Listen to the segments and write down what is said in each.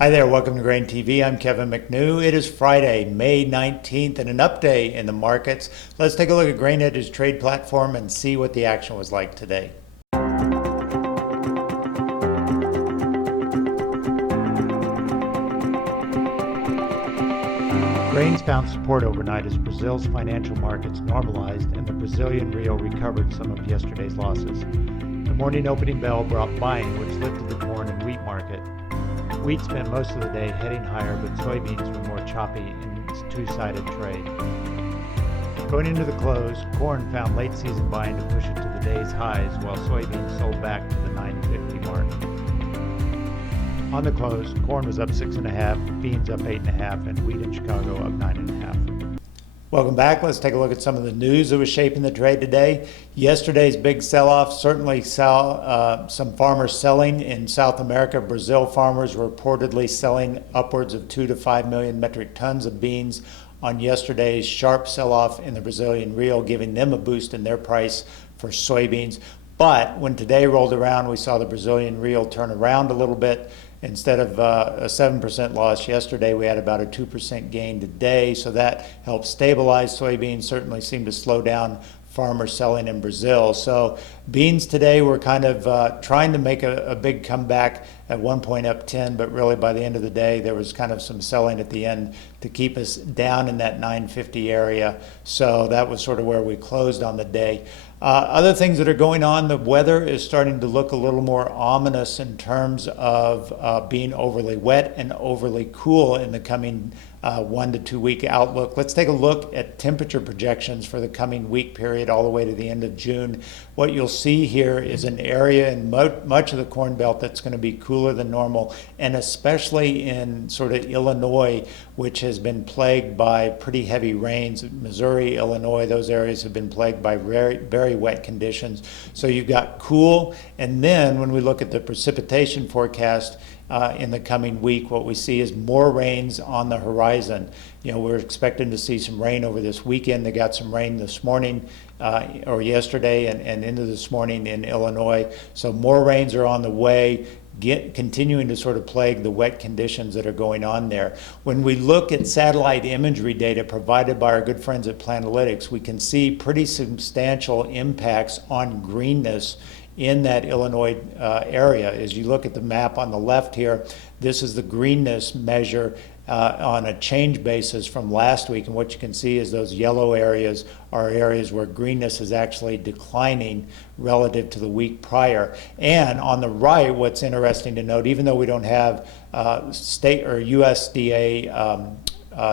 Hi there, welcome to Grain TV. I'm Kevin McNew. It is Friday, May 19th, and an update in the markets. Let's take a look at Grain Edge's trade platform and see what the action was like today. Grains found support overnight as Brazil's financial markets normalized and the Brazilian real recovered some of yesterday's losses. The morning opening bell brought buying, which lifted the corn and wheat market. Wheat spent most of the day heading higher, but soybeans were more choppy in its two-sided trade. Going into the close, corn found late season buying to push it to the day's highs, while soybeans sold back to the 950 mark. On the close, corn was up 6.5, beans up 8.5, and wheat in Chicago up 9.5. Welcome back. Let's take a look at some of the news that was shaping the trade today. Yesterday's big sell-off certainly saw some farmers selling in South America. Brazil farmers were reportedly selling upwards of 2 to 5 million metric tons of beans on yesterday's sharp sell-off in the Brazilian real, giving them a boost in their price for soybeans. But when today rolled around, we saw the Brazilian real turn around a little bit. Instead of a 7% loss yesterday, we had about a 2% gain today, so that helped stabilize soybeans, certainly seemed to slow down farmer selling in Brazil. So beans today were kind of trying to make a big comeback, at one point up 10, but really by the end of the day there was kind of some selling at the end to keep us down in that 950 area. So that was sort of where we closed on the day. Other things that are going on, the weather is starting to look a little more ominous in terms of being overly wet and overly cool in the coming 1 to 2 week outlook. Let's take a look at temperature projections for the coming week period all the way to the end of June. What you'll see here is an area in much of the Corn Belt that's going to be cooler than normal, and especially in sort of Illinois, which has been plagued by pretty heavy rains. Missouri, Illinois, those areas have been plagued by very wet conditions. So you've got cool, and then when we look at the precipitation forecast in the coming week, what we see is more rains on the horizon. You know, we're expecting to see some rain over this weekend. They got some rain this morning or yesterday and into this morning in Illinois. So more rains are on the way, continuing to sort of plague the wet conditions that are going on there. When we look at satellite imagery data provided by our good friends at Planalytics, we can see pretty substantial impacts on greenness in that Illinois area. As you look at the map on the left here, this is the greenness measure on a change basis from last week, and what you can see is those yellow areas are areas where greenness is actually declining relative to the week prior. And on the right, what's interesting to note, even though we don't have state or USDA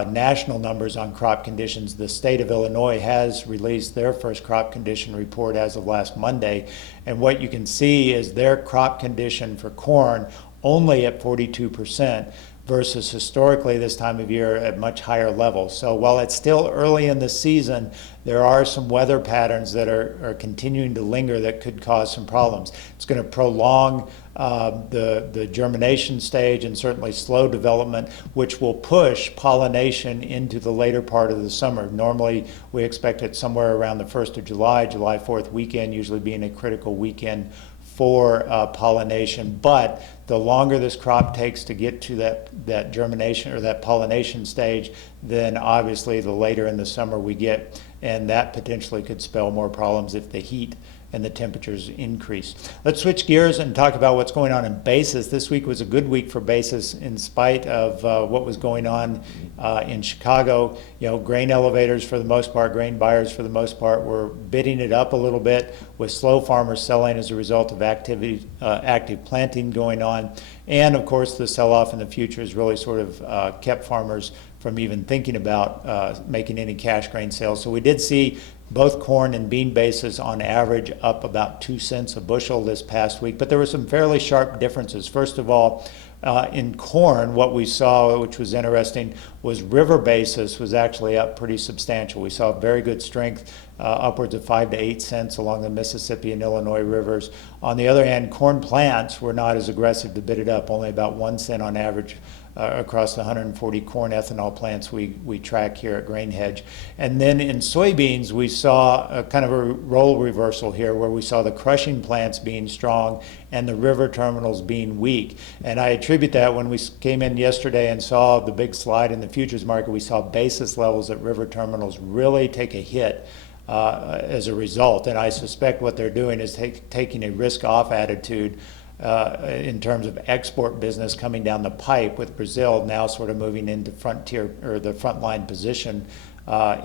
national numbers on crop conditions, the state of Illinois has released their first crop condition report as of last Monday. And what you can see is their crop condition for corn only at 42%, versus historically this time of year at much higher levels. So while it's still early in the season, there are some weather patterns that are continuing to linger that could cause some problems. It's going to prolong the germination stage and certainly slow development, which will push pollination into the later part of the summer. Normally we expect it somewhere around the 1st of July, July 4th weekend, usually being a critical weekend for pollination. But the longer this crop takes to get to that germination or that pollination stage, then obviously the later in the summer we get, and that potentially could spell more problems if the heat and the temperatures increase. Let's switch gears and talk about what's going on in basis. This week was a good week for basis in spite of what was going on in Chicago. You know, grain elevators for the most part, grain buyers for the most part were bidding it up a little bit, with slow farmers selling as a result of active planting going on. And of course the sell-off in the futures really sort of kept farmers from even thinking about making any cash grain sales. So we did see both corn and bean basis on average up about 2 cents a bushel this past week, but there were some fairly sharp differences. First of all, in corn, what we saw, which was interesting, was river basis was actually up pretty substantial. We saw very good strength upwards of 5 to 8 cents along the Mississippi and Illinois rivers. On the other hand, corn plants were not as aggressive to bid it up, only about 1 cent on average across the 140 corn ethanol plants we track here at Grain Hedge. And then in soybeans, we saw a kind of a role reversal here where we saw the crushing plants being strong and the river terminals being weak. And I attribute that when we came in yesterday and saw the big slide in the futures market, we saw basis levels at river terminals really take a hit as a result. And I suspect what they're doing is taking a risk-off attitude in terms of export business coming down the pipe, with Brazil now sort of moving into frontier or the frontline position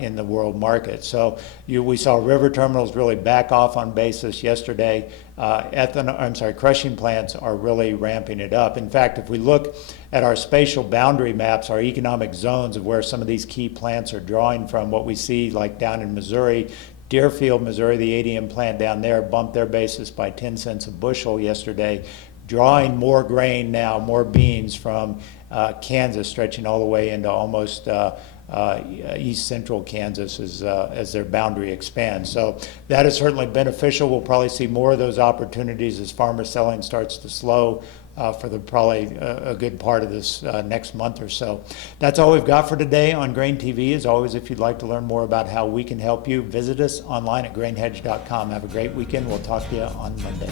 in the world market. So we saw river terminals really back off on basis yesterday. Crushing plants are really ramping it up. In fact, if we look at our spatial boundary maps, our economic zones of where some of these key plants are drawing from, what we see like down in Missouri, Deerfield, Missouri, the ADM plant down there bumped their basis by 10 cents a bushel yesterday, drawing more grain now, more beans from Kansas, stretching all the way into almost east central Kansas as their boundary expands. So that is certainly beneficial. We'll probably see more of those opportunities as farmer selling starts to slow for probably a good part of this next month or so. That's all we've got for today on Grain TV. As always, if you'd like to learn more about how we can help you, visit us online at grainhedge.com. Have a great weekend. We'll talk to you on Monday.